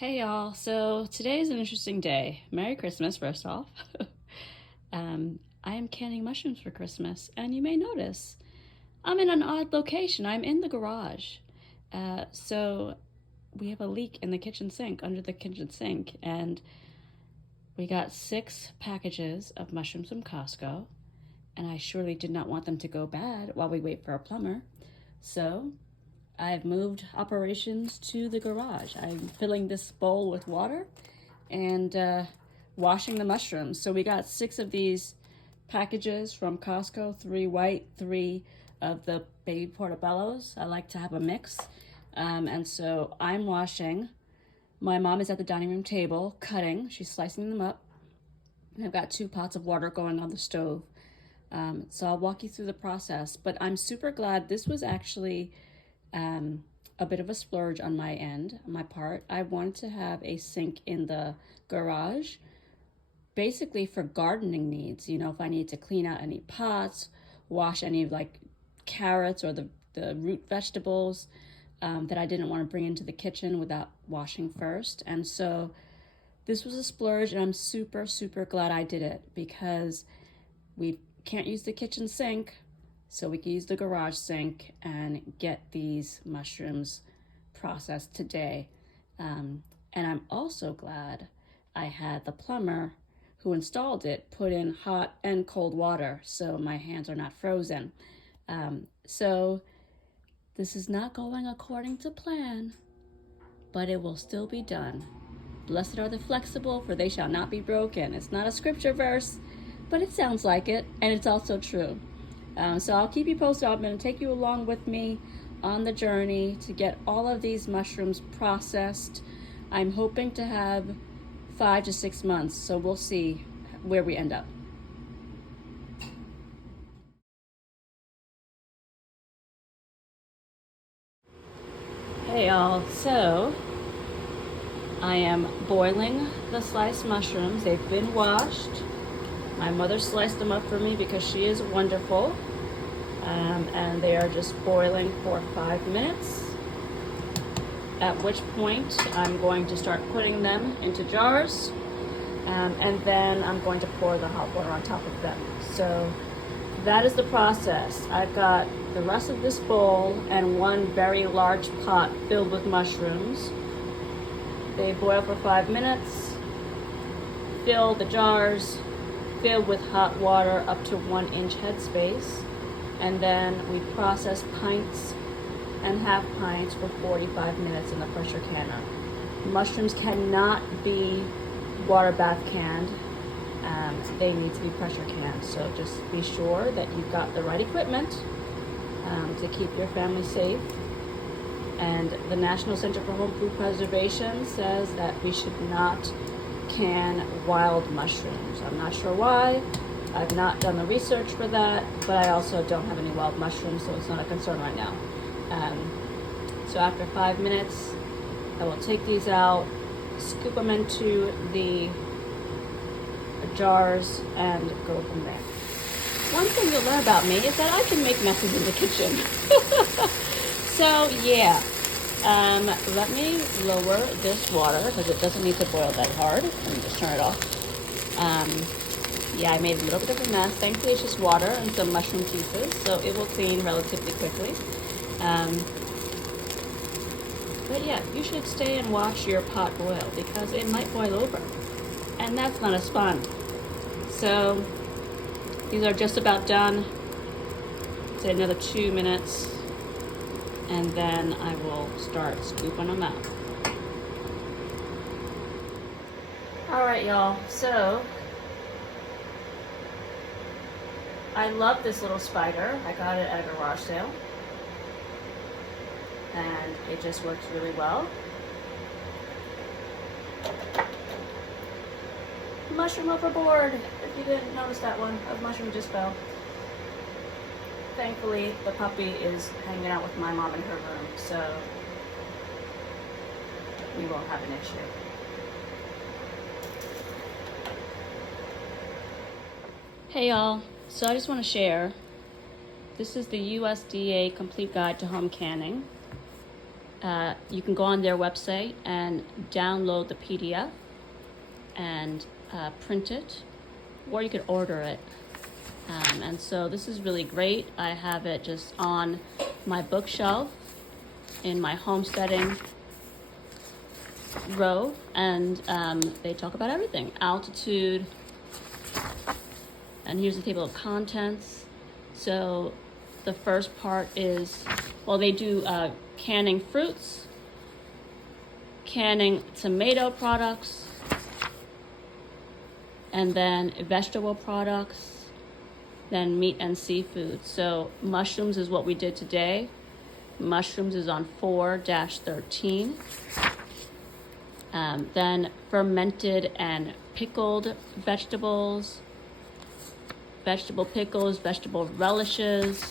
Hey y'all, so today is an interesting day. Merry Christmas, first off. I am canning mushrooms for Christmas, and you may notice I'm in an odd location. I'm in the garage. So we have a leak in the kitchen sink, under the kitchen sink, and we got 6 packages of mushrooms from Costco, and I surely did not want them to go bad while we wait for a plumber. So I've moved operations to the garage. I'm filling this bowl with water and washing the mushrooms. So we got 6 of these packages from Costco, 3 white, 3 of the baby portobellos. I like to have a mix. And so I'm washing. My mom is at the dining room table cutting. She's slicing them up. And I've got 2 pots of water going on the stove. So I'll walk you through the process. But I'm super glad this was actually a bit of a splurge on my end, on my part. I wanted to have a sink in the garage, basically for gardening needs. You know, if I need to clean out any pots, wash any like carrots or the root vegetables that I didn't want to bring into the kitchen without washing first. And so this was a splurge, and I'm super, super glad I did it because we can't use the kitchen sink, so we can use the garage sink and get these mushrooms processed today. And I'm also glad I had the plumber who installed it put in hot and cold water so my hands are not frozen. So this is not going according to plan, but it will still be done. Blessed are the flexible, for they shall not be broken. It's not a scripture verse, but it sounds like it, and it's also true. So I'll keep you posted. I'm going to take you along with me on the journey to get all of these mushrooms processed. I'm hoping to have 5 to 6 months, so we'll see where we end up. Hey y'all, so I am boiling the sliced mushrooms. They've been washed. My mother sliced them up for me because she is wonderful. And they are just boiling for 5 minutes, at which point I'm going to start putting them into jars, and then I'm going to pour the hot water on top of them. So that is the process. I've got the rest of this bowl and one very large pot filled with mushrooms. They boil for 5 minutes. Fill the jars, fill with hot water up to 1-inch headspace, and then we process pints and half pints for 45 minutes in the pressure canner. Mushrooms cannot be water bath canned. They need to be pressure canned. So just be sure that you've got the right equipment to keep your family safe. And the National Center for Home Food Preservation says that we should not can wild mushrooms. I'm not sure why. I've not done the research for that, but I also don't have any wild mushrooms, so it's not a concern right now. So after 5 minutes, I will take these out, scoop them into the jars, and go from there. One thing you'll learn about me is that I can make messes in the kitchen. So yeah, let me lower this water because it doesn't need to boil that hard. Let me just turn it off. Yeah, I made a little bit of a mess. Thankfully, it's just water and some mushroom pieces, so it will clean relatively quickly. But yeah, you should stay and watch your pot boil because it might boil over, and that's not as fun. So these are just about done. Say another 2 minutes, and then I will start scooping them out. All right, y'all. So I love this little spider. I got it at a garage sale, and it just works really well. Mushroom overboard. If you didn't notice that one, a mushroom just fell. Thankfully, the puppy is hanging out with my mom in her room, so we won't have an issue. Hey y'all, so I just want to share, this is the USDA Complete Guide to Home Canning. You can go on their website and download the PDF and print it, or you could order it. And so this is really great. I have it just on my bookshelf in my homesteading row, and they talk about everything: altitude, and here's the table of contents. So the first part is, well, they do canning fruits, canning tomato products, and then vegetable products, then meat and seafood. So mushrooms is what we did today. Mushrooms is on 4-13. Then fermented and pickled vegetables, vegetable pickles, vegetable relishes,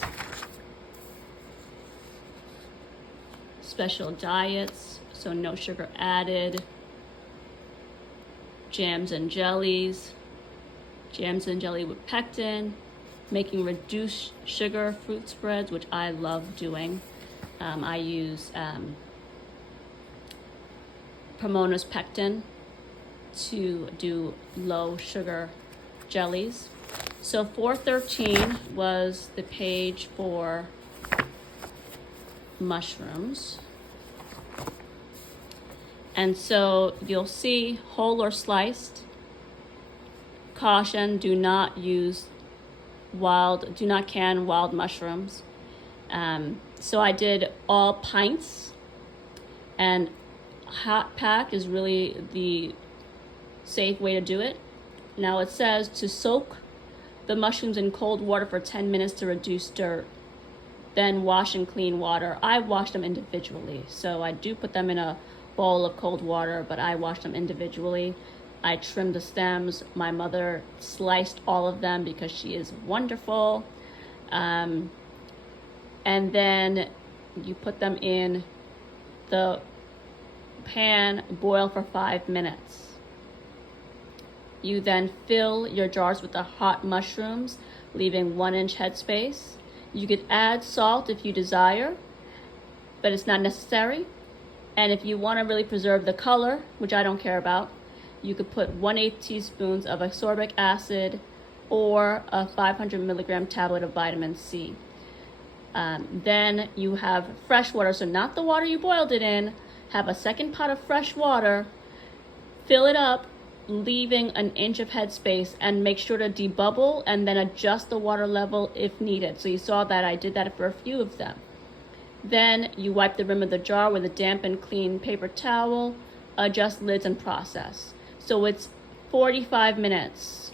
special diets, so no sugar added, jams and jellies, jams and jelly with pectin, making reduced sugar fruit spreads, which I love doing. I use Pomona's pectin to do low sugar jellies. So 413 was the page for mushrooms. And so you'll see whole or sliced. Caution, do not can wild mushrooms. So I did all pints, and hot pack is really the safe way to do it. Now it says to soak the mushrooms in cold water for 10 minutes to reduce dirt, then wash in clean water. I wash them individually, so I do put them in a bowl of cold water, but I wash them individually. I trimmed the stems. My mother sliced all of them because she is wonderful. And then you put them in the pan, boil for 5 minutes. You then fill your jars with the hot mushrooms, leaving 1-inch headspace. You could add salt if you desire, but it's not necessary. And if you want to really preserve the color, which I don't care about, you could put 1/8 teaspoons of ascorbic acid or a 500 milligram tablet of vitamin C. Then you have fresh water, so not the water you boiled it in. Have a second pot of fresh water, fill it up, leaving 1 inch of headspace, and make sure to debubble and then adjust the water level if needed. So you saw that I did that for a few of them. Then you wipe the rim of the jar with a damp and clean paper towel, adjust lids, and process. So it's 45 minutes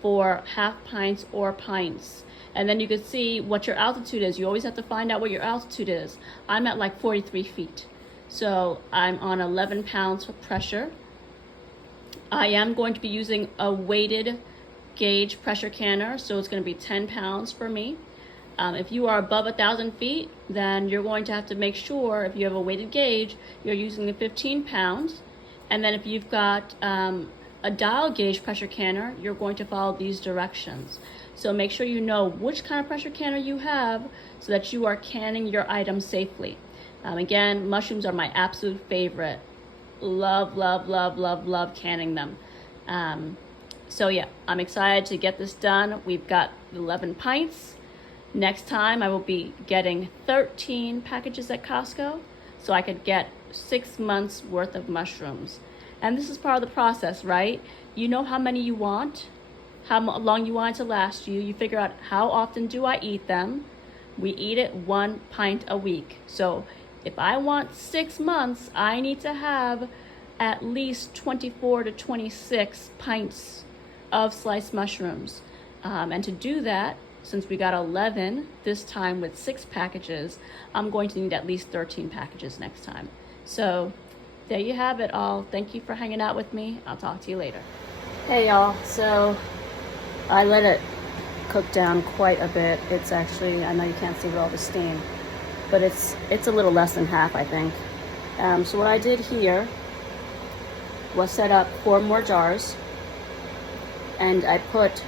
for half pints or pints. And then you can see what your altitude is. You always have to find out what your altitude is. I'm at like 43 feet. So I'm on 11 pounds of pressure. I am going to be using a weighted gauge pressure canner, so it's going to be 10 pounds for me. If you are above 1,000 feet, then you're going to have to make sure, if you have a weighted gauge, you're using the 15 pounds. And then if you've got a dial gauge pressure canner, you're going to follow these directions. So make sure you know which kind of pressure canner you have so that you are canning your items safely. Again, mushrooms are my absolute favorite. Love, love, love, love, love canning them. So yeah, I'm excited to get this done. We've got 11 pints. Next time I will be getting 13 packages at Costco, so I could get 6 months worth of mushrooms. And this is part of the process, right? You know how many you want, how long you want it to last you. You figure out how often do I eat them. We eat it 1 pint a week. So if I want 6 months, I need to have at least 24 to 26 pints of sliced mushrooms. And to do that, since we got 11 this time with 6 packages, I'm going to need at least 13 packages next time. So there you have it all. Thank you for hanging out with me. I'll talk to you later. Hey y'all, so I let it cook down quite a bit. It's actually, I know you can't see all the steam, but it's a little less than half, I think. So what I did here was set up 4 more jars, and I put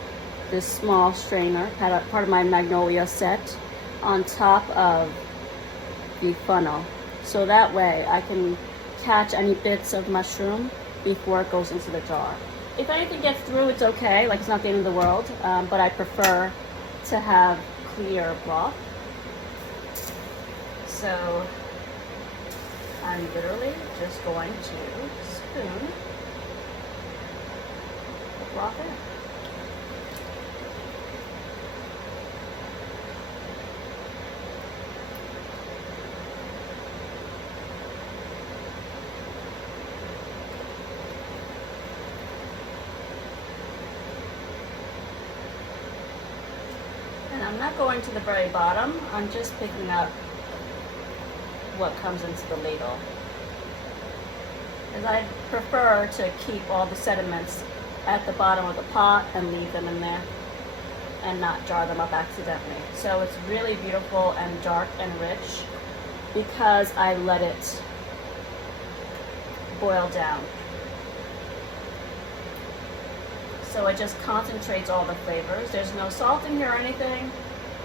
this small strainer, part of my Magnolia set, on top of the funnel. So that way I can catch any bits of mushroom before it goes into the jar. If anything gets through, it's okay, like it's not the end of the world, but I prefer to have clear broth. So I'm literally just going to spoon the broth in. And I'm not going to the very bottom, I'm just picking up what comes into the ladle. Because I prefer to keep all the sediments at the bottom of the pot and leave them in there and not jar them up accidentally. So it's really beautiful and dark and rich because I let it boil down. So it just concentrates all the flavors. There's no salt in here or anything.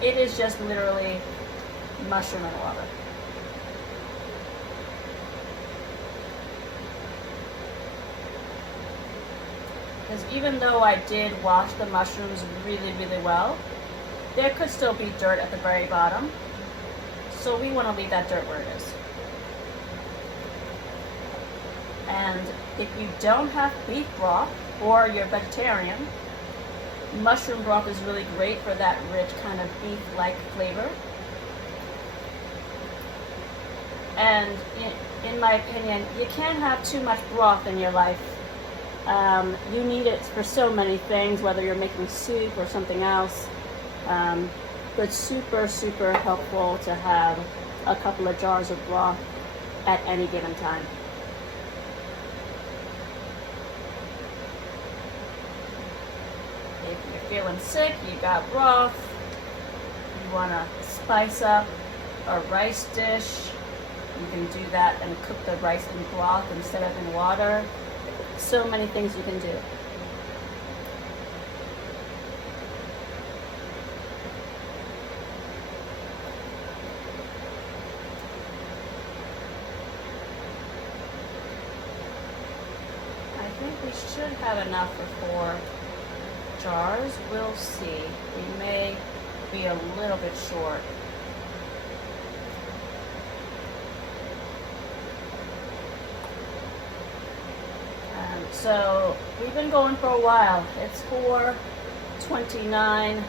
It is just literally mushroom and water. Because even though I did wash the mushrooms really, really well, there could still be dirt at the very bottom. So we want to leave that dirt where it is. And if you don't have beef broth or you're vegetarian, mushroom broth is really great for that rich kind of beef-like flavor. And in my opinion, you can't have too much broth in your life. You need it for so many things, whether you're making soup or something else. But super, super helpful to have a couple of jars of broth at any given time. If you're feeling sick, you got broth, you want to spice up a rice dish, you can do that and cook the rice in broth instead of in water. So many things you can do. I think we should have enough for 4 jars. We'll see. We may be a little bit short. So we've been going for a while. It's 4:29.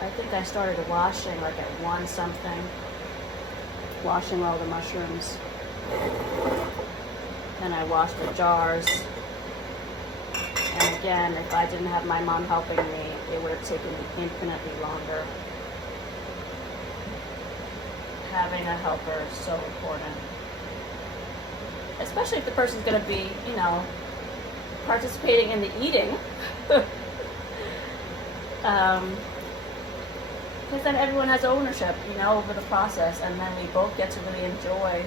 I think I started washing like at 1 something. Washing all the mushrooms. Then I washed the jars. And again, if I didn't have my mom helping me, it would have taken me infinitely longer. Having a helper is so important. Especially if the person's going to be, you know, participating in the eating. Because then everyone has ownership, you know, over the process, and then we both get to really enjoy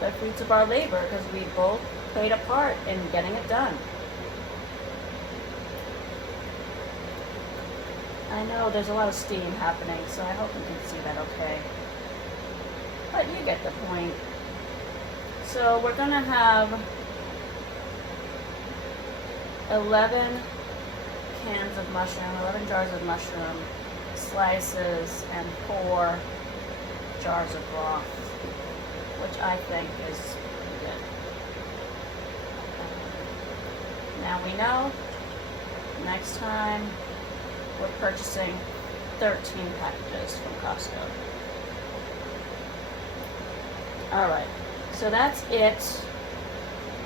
the fruits of our labor because we both played a part in getting it done. I know there's a lot of steam happening, so I hope you can see that okay. But you get the point. So we're going to have 11 cans of mushroom, 11 jars of mushroom, slices, and 4 jars of broth, which I think is pretty good. Now we know next time we're purchasing 13 packages from Costco. Alright. So that's it.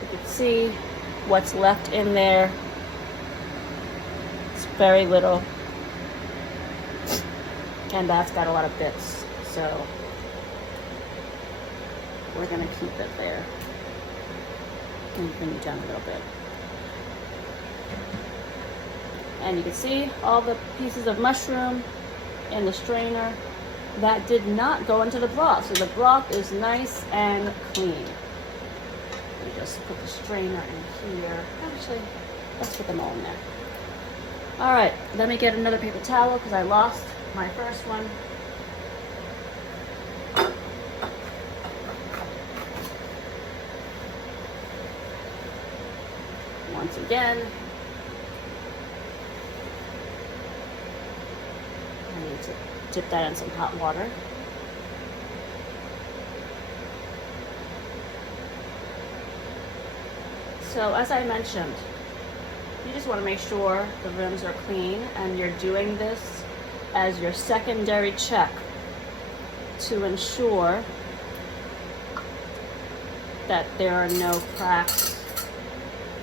You can see what's left in there. It's very little. And that's got a lot of bits. So we're going to keep it there. And bring it down a little bit. And you can see all the pieces of mushroom in the strainer. That did not go into the broth, so the broth is nice and clean. Let me just put the strainer in here. Actually, let's put them all in there. All right, let me get another paper towel because I lost my first one. once again. I need to dip that in some hot water. So as I mentioned, you just want to make sure the rims are clean, and you're doing this as your secondary check to ensure that there are no cracks.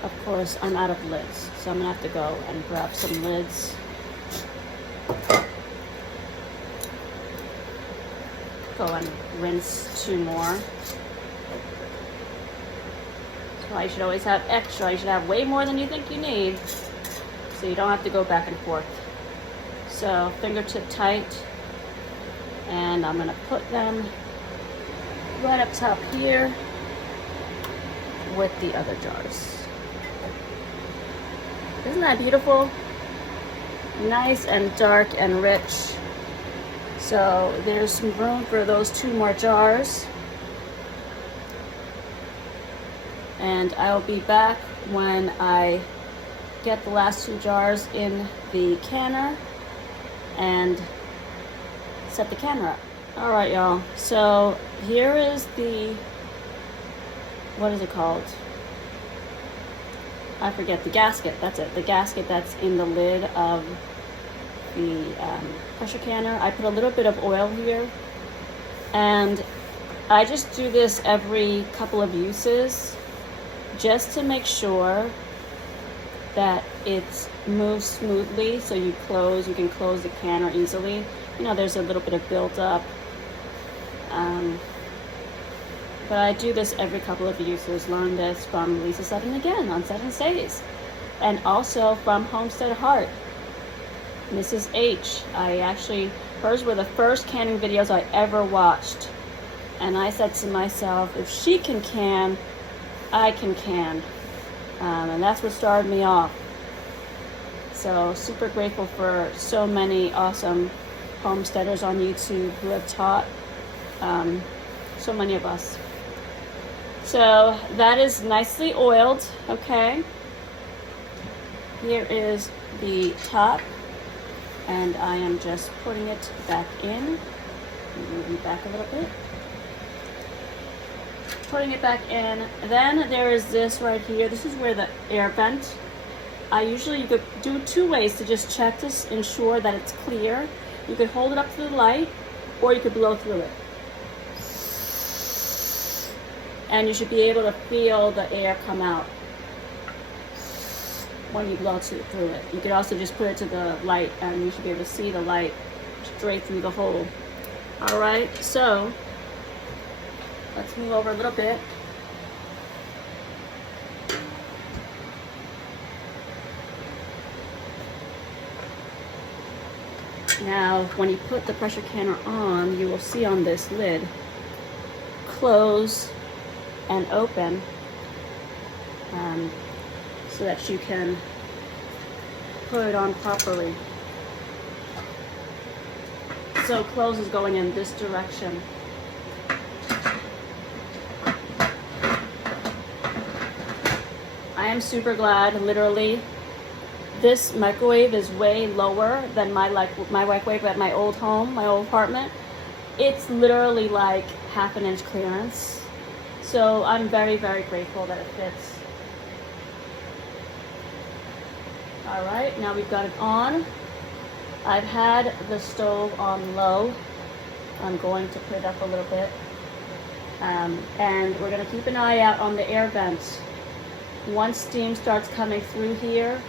Of course, I'm out of lids, so I'm gonna have to go and grab some lids. Go and rinse 2 more. Well, you should always have extra. You should have way more than you think you need, so you don't have to go back and forth. So fingertip tight, and I'm gonna put them right up top here with the other jars. Isn't that beautiful? Nice and dark and rich. So there's some room for those 2 more jars. And I'll be back when I get the last 2 jars in the canner and set the canner up. All right, y'all. So here is the, what is it called? I forget, the gasket. That's it. The gasket that's in the lid of the pressure canner. I put a little bit of oil here, and I just do this every couple of uses, just to make sure that it moves smoothly, so you can close the canner easily. You know, there's a little bit of build-up, but I do this every couple of uses. Learned this from Lisa Sutton again on 7 Stays, and also from Homestead Heart, Mrs. H. Hers were the first canning videos I ever watched, and I said to myself, if she can, I can can. And that's what started me off. So super grateful for so many awesome homesteaders on YouTube who have taught so many of us. So that is nicely oiled. Okay, here is the top, and I am just putting it back in. Moving back a little bit. Putting it back in. Then there is this right here. This is where the air vent. You could do 2 ways to just check this, ensure that it's clear. You could hold it up to the light, or you could blow through it. And you should be able to feel the air come out when you blow through it. You could also just put it to the light, and you should be able to see the light straight through the hole. All right, so let's move over a little bit. Now, when you put the pressure canner on, you will see on this lid, close and open, so that you can put it on properly. So close is going in this direction. I am super glad, literally. This microwave is way lower than my microwave at my old home, my old apartment. It's literally like 1/2 inch clearance. So I'm very, very grateful that it fits. All right, now we've got it on. I've had the stove on low. I'm going to put it up a little bit. And we're gonna keep an eye out on the air vents. Once steam starts coming through here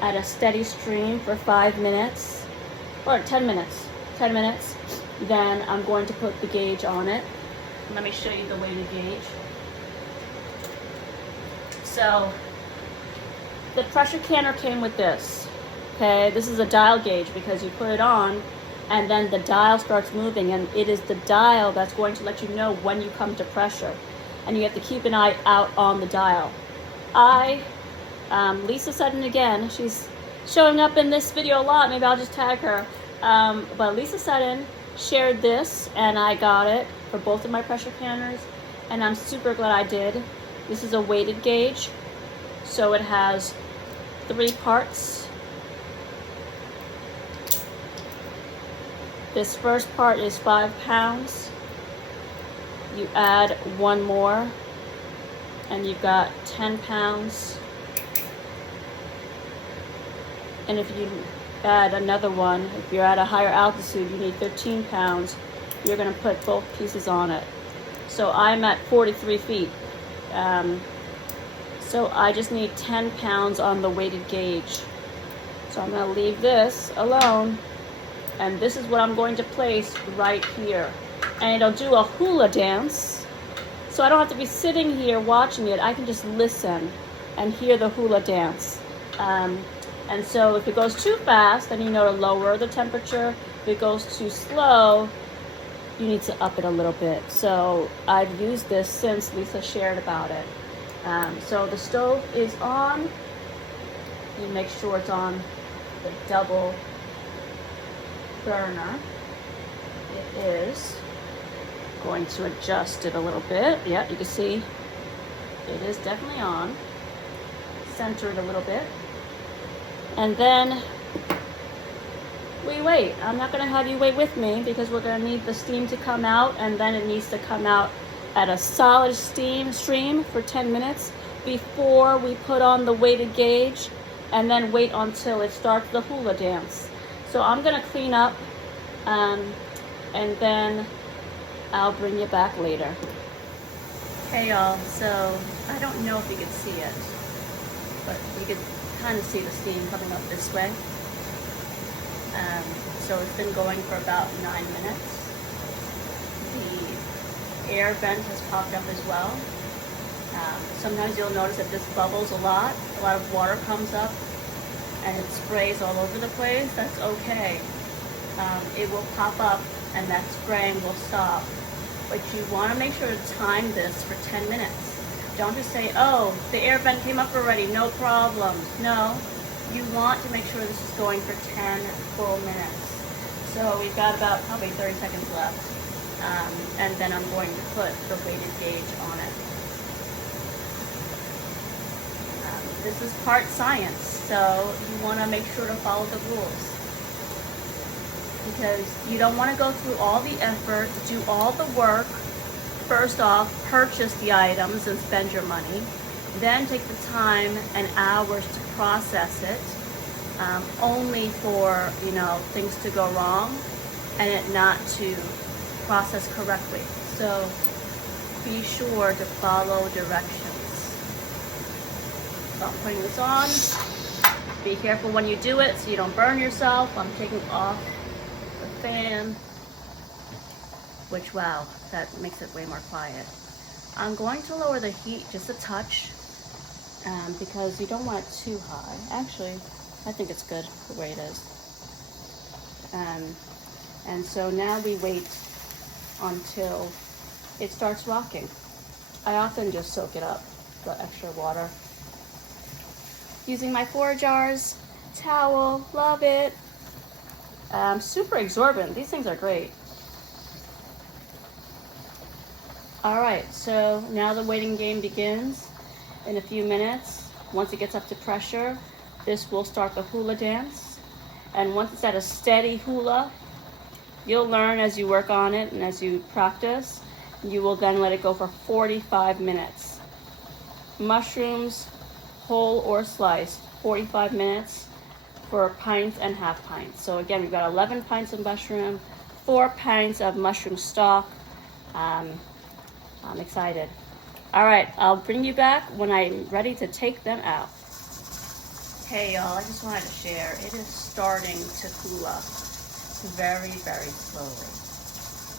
at a steady stream for 5 minutes, or 10 minutes, then I'm going to put the gauge on it. Let me show you the weighted gauge. So the pressure canner came with this. Okay, this is a dial gauge because you put it on and then the dial starts moving, and it is the dial that's going to let you know when you come to pressure, and you have to keep an eye out on the dial. Lisa Sutton again, she's showing up in this video a lot, maybe I'll just tag her, but Lisa Sutton shared this, and I got it for both of my pressure canners, and I'm super glad I did. This is a weighted gauge, So it has 3 parts. This first part is 5 pounds. You add 1 more, and you've got 10 pounds. And if you add another one, if you're at a higher altitude, you need 13 pounds. You're going to put both pieces on it. So I'm at 43 feet. So I just need 10 pounds on the weighted gauge. So I'm going to leave this alone. And this is what I'm going to place right here. And it'll do a hula dance. So I don't have to be sitting here watching it. I can just listen and hear the hula dance. And so if it goes too fast, then you know to lower the temperature. If it goes too slow, you need to up it a little bit. So I've used this since Lisa shared about it. So the stove is on. You make sure it's on the double burner. It is. Going to adjust it a little bit. Yeah, you can see it is definitely on. Center it a little bit. And then we wait. I'm not going to have you wait with me because we're going to need the steam to come out, and then it needs to come out at a solid steam stream for 10 minutes before we put on the weighted gauge, and then wait until it starts the hula dance. So I'm going to clean up, and then I'll bring you back later. Hey y'all, so I don't know if you can see it, but you can kind of see the steam coming up this way. So it's been going for about 9 minutes. The air vent has popped up as well. Sometimes you'll notice that this bubbles a lot of water comes up and it sprays all over the place. That's okay. It will pop up and that spraying will stop. But you want to make sure to time this for 10 minutes. Don't just say, oh, the air vent came up already, no problem. No, you want to make sure this is going for 10 full minutes. So we've got about probably 30 seconds left. And then I'm going to put the weighted gauge on it. This is part science, so you want to make sure to follow the rules. Because you don't want to go through all the effort, do all the work. First off, purchase the items and spend your money. Then take the time and hours to process it, only for, things to go wrong and it not to process correctly. So be sure to follow directions. So I'm putting this on. Be careful when you do it so you don't burn yourself. I'm taking off the fan, which, wow, that makes it way more quiet. I'm going to lower the heat just a touch because you don't want it too high. Actually, I think it's good the way it is. And so now we wait until it starts rocking. I often just soak it up, the extra water. Using my 4 jars, towel, love it. Super absorbent, these things are great. All right, so now the waiting game begins in a few minutes. Once it gets up to pressure, this will start the hula dance. And once it's at a steady hula, you'll learn as you work on it and as you practice. You will then let it go for 45 minutes. Mushrooms, whole or sliced, 45 minutes for pints and half pints. So again, we've got 11 pints of mushroom, 4 pints of mushroom stock. I'm excited. All right, I'll bring you back when I'm ready to take them out. Hey y'all, I just wanted to share. It is starting to cool up very, very slowly.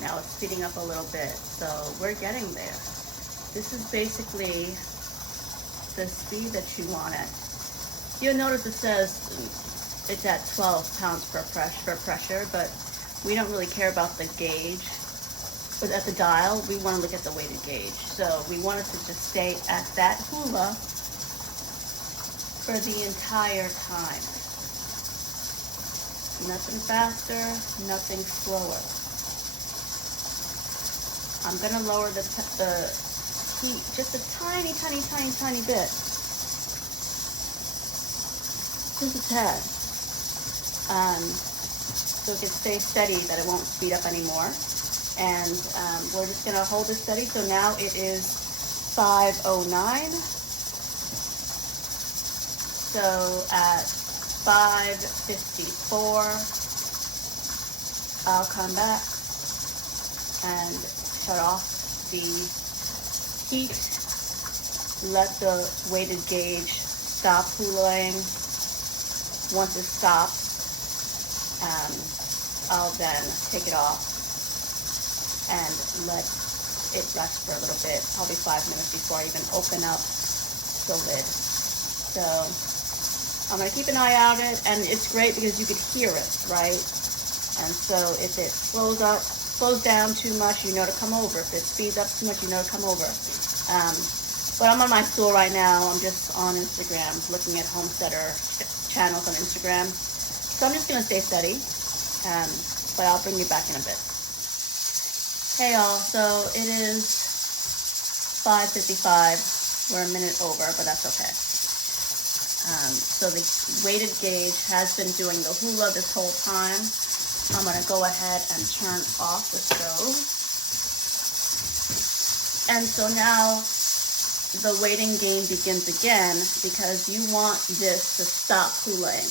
Now it's speeding up a little bit, so we're getting there. This is basically the speed that you want it. You'll notice it says it's at 12 pounds per pressure, but we don't really care about the gauge. But at the dial, we want to look at the weighted gauge. So we want it to just stay at that hula for the entire time. Nothing faster, nothing slower. I'm gonna lower the heat just a tiny bit just a tad. So it can stay steady, that it won't speed up anymore. And we're just gonna hold it steady. So now it is 5:09. So at 5:54, I'll come back and shut off the heat. Let the weighted gauge stop hulaing. Once it stops, I'll then take it off and let it rest for a little bit, probably 5 minutes before I even open up the lid. So I'm gonna keep an eye out it, and it's great because you could hear it, right? And so if it slows down too much, you know to come over. If it speeds up too much, you know to come over. But I'm on my stool right now. I'm just on Instagram, looking at homesteader channels on Instagram. So I'm just gonna stay steady, but I'll bring you back in a bit. Hey y'all, so it is 5:55. We're a minute over, but that's okay. So the weighted gauge has been doing the hula this whole time. I'm gonna go ahead and turn off the stove. And so now the waiting game begins again, because you want this to stop hulaing.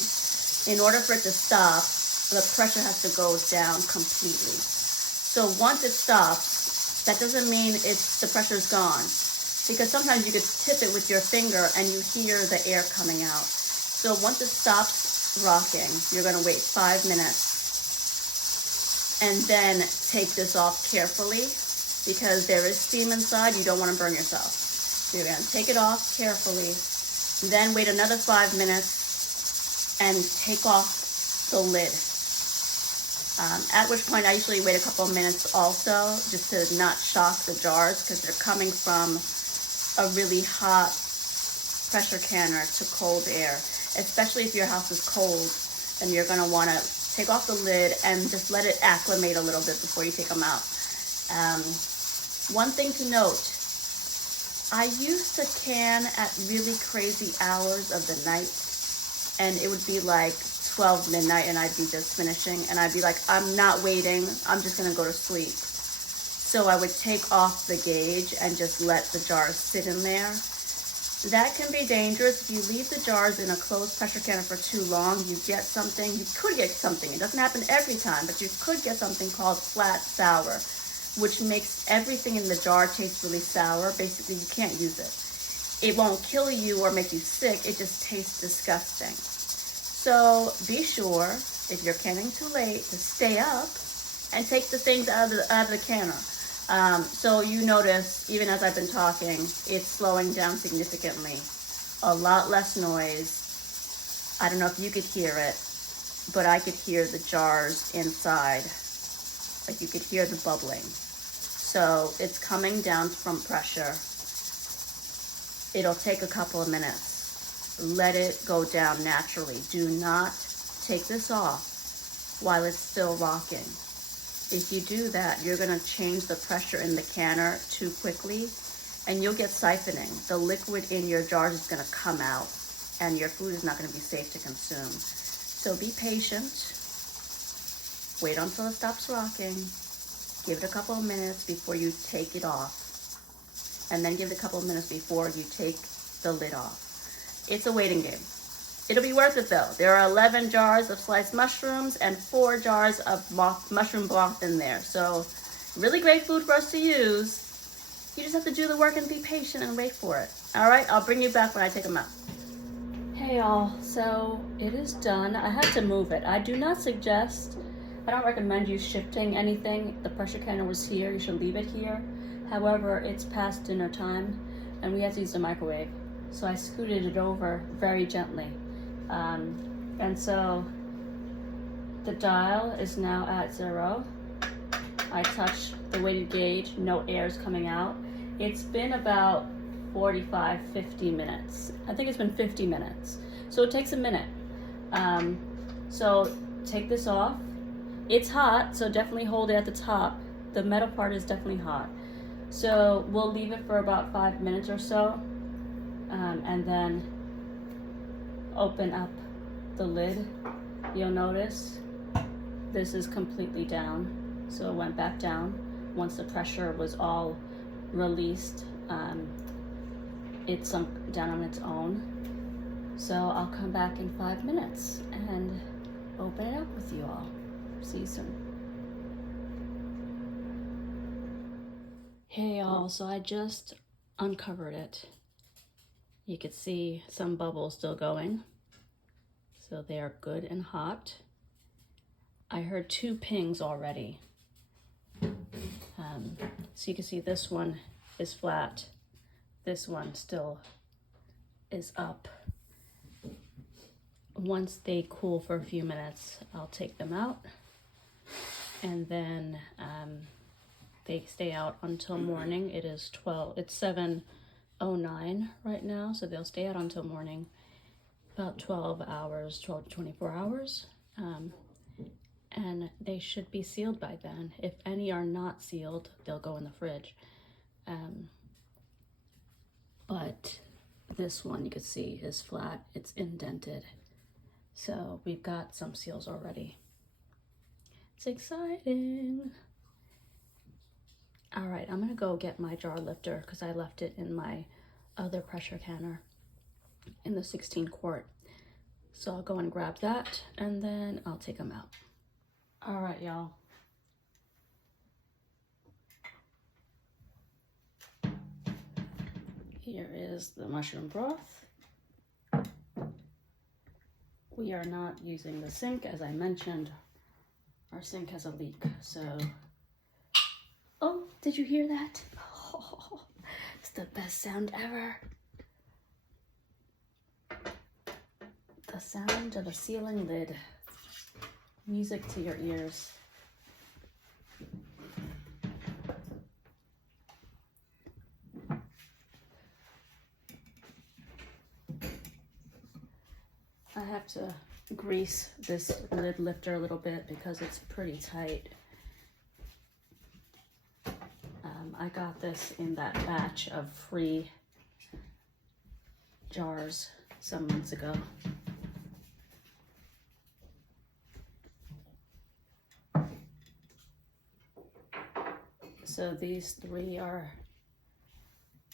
In order for it to stop, the pressure has to go down completely. So once it stops, that doesn't mean the pressure's gone, because sometimes you could tip it with your finger and you hear the air coming out. So once it stops rocking, you're gonna wait 5 minutes and then take this off carefully, because there is steam inside. You don't wanna burn yourself. So you're gonna take it off carefully, then wait another 5 minutes and take off the lid. At which point I usually wait a couple of minutes also, just to not shock the jars, because they're coming from a really hot pressure canner to cold air. Especially if your house is cold, then you're gonna wanna take off the lid and just let it acclimate a little bit before you take them out. One thing to note, I used to can at really crazy hours of the night, and it would be like 12 midnight and I'd be just finishing, and I'd be like, I'm not waiting, I'm just gonna go to sleep. So I would take off the gauge and just let the jars sit in there. That can be dangerous. If you leave the jars in a closed pressure canner for too long, you get something, you could get something, it doesn't happen every time, but you could get something called flat sour, which makes everything in the jar taste really sour. Basically, you can't use it. It won't kill you or make you sick, it just tastes disgusting. So be sure, if you're canning too late, to stay up and take the things out of the canner. So you notice, even as I've been talking, it's slowing down significantly. A lot less noise. I don't know if you could hear it, but I could hear the jars inside. Like you could hear the bubbling. So it's coming down from pressure. It'll take a couple of minutes. Let it go down naturally. Do not take this off while it's still rocking. If you do that, you're gonna change the pressure in the canner too quickly, and you'll get siphoning. The liquid in your jars is gonna come out, and your food is not gonna be safe to consume. So be patient. Wait until it stops rocking. Give it a couple of minutes before you take it off, and then give it a couple of minutes before you take the lid off. It's a waiting game. It'll be worth it though. There are 11 jars of sliced mushrooms and 4 jars of mushroom broth in there. So really great food for us to use. You just have to do the work and be patient and wait for it. All right, I'll bring you back when I take them out. Hey y'all, so it is done. I had to move it. I don't recommend you shifting anything. The pressure canner was here, you should leave it here. However, it's past dinner time and we had to use the microwave. So I scooted it over very gently. And so the dial is now at 0. I touch the weighted gauge, no air is coming out. It's been about 45, 50 minutes. I think it's been 50 minutes. So it takes a minute. So take this off. It's hot, so definitely hold it at the top. The metal part is definitely hot. So we'll leave it for about 5 minutes or so. And then open up the lid, you'll notice this is completely down. So it went back down. Once the pressure was all released, it sunk down on its own. So I'll come back in 5 minutes and open it up with you all. See you soon. Hey y'all, so I just uncovered it. You can see some bubbles still going. So they are good and hot. I heard 2 pings already. So you can see this one is flat. This one still is up. Once they cool for a few minutes, I'll take them out. And then they stay out until morning. It's 7:09 right now, so they'll stay out until morning. About 12 hours, 12 to 24 hours. And they should be sealed by then. If any are not sealed, they'll go in the fridge. But this one you can see is flat, it's indented. So we've got some seals already. It's exciting. All right, I'm gonna go get my jar lifter because I left it in my other pressure canner in the 16 quart. So I'll go and grab that and then I'll take them out. All right, y'all. Here is the mushroom broth. We are not using the sink, as I mentioned. Our sink has a leak, so... Oh, did you hear that? Oh, it's the best sound ever. The sound of a sealing lid. Music to your ears. I have to grease this lid lifter a little bit because it's pretty tight. I got this in that batch of free jars some months ago. So these 3 are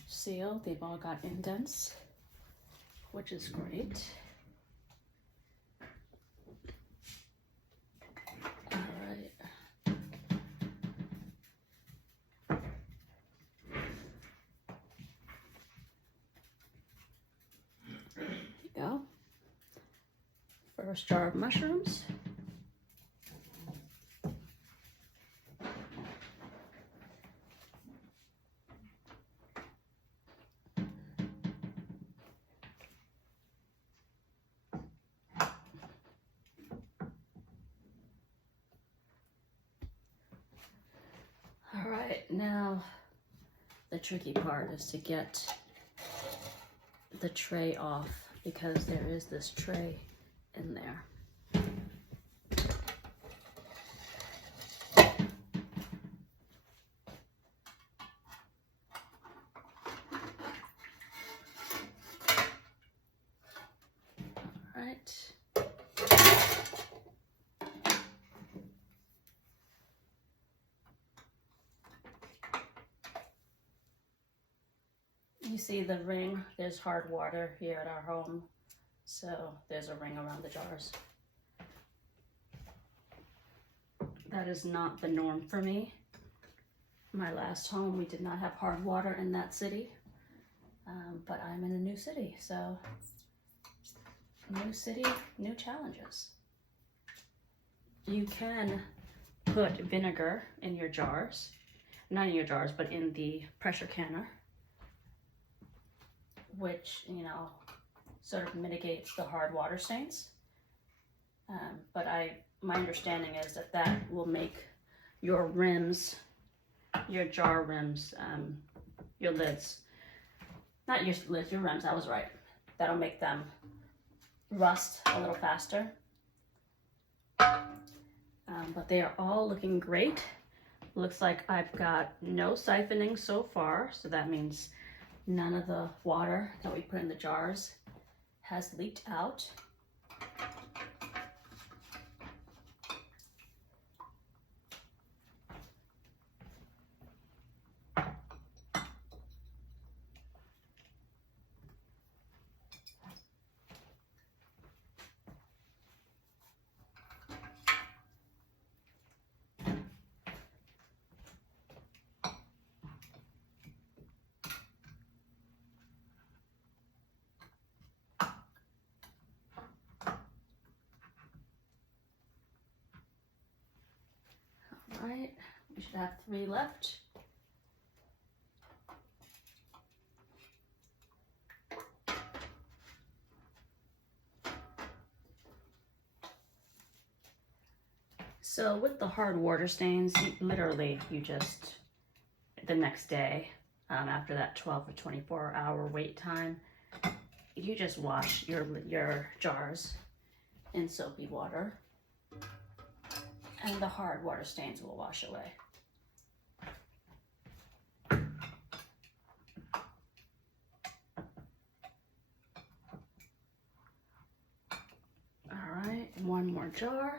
sealed. They've all got indents, which is great. First jar of mushrooms. All right, now the tricky part is to get the tray off because there is this tray in there. All right. You see the ring, there's hard water here at our home. So there's a ring around the jars. That is not the norm for me. My last home, we did not have hard water in that city, but I'm in a new city, so new city, new challenges. You can put vinegar in your jars, not in your jars, but in the pressure canner, which, you know, sort of mitigates the hard water stains. But my understanding is that that will make your rims, your jar rims, your lids, not your lids, your rims, I was right. That'll make them rust a little faster. But they are all looking great. Looks like I've got no siphoning so far, so that means none of the water that we put in the jars has leaked out. right, we should have 3 left. So with the hard water stains, literally you just, the next day, after that 12 or 24-hour wait time, you just wash your jars in soapy water, and the hard water stains will wash away. All right, one more jar.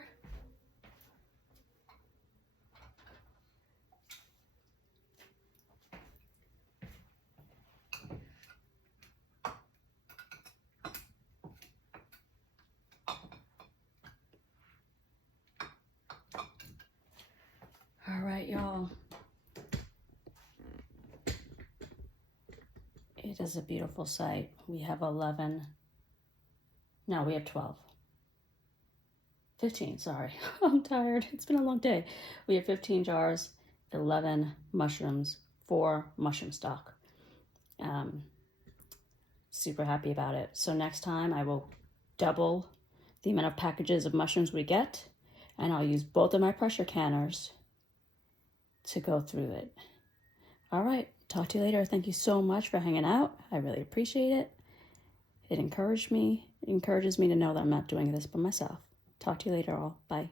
All right, y'all. It is a beautiful sight. We have 11. No, we have 12. 15, sorry. I'm tired. It's been a long day. We have 15 jars, 11 mushrooms, 4 mushroom stock. Super happy about it. So next time I will double the amount of packages of mushrooms we get, and I'll use both of my pressure canners to go through it. All right, talk to you later. Thank you so much for hanging out. I really appreciate it. It encourages me to know that I'm not doing this by myself. Talk to you later all. Bye.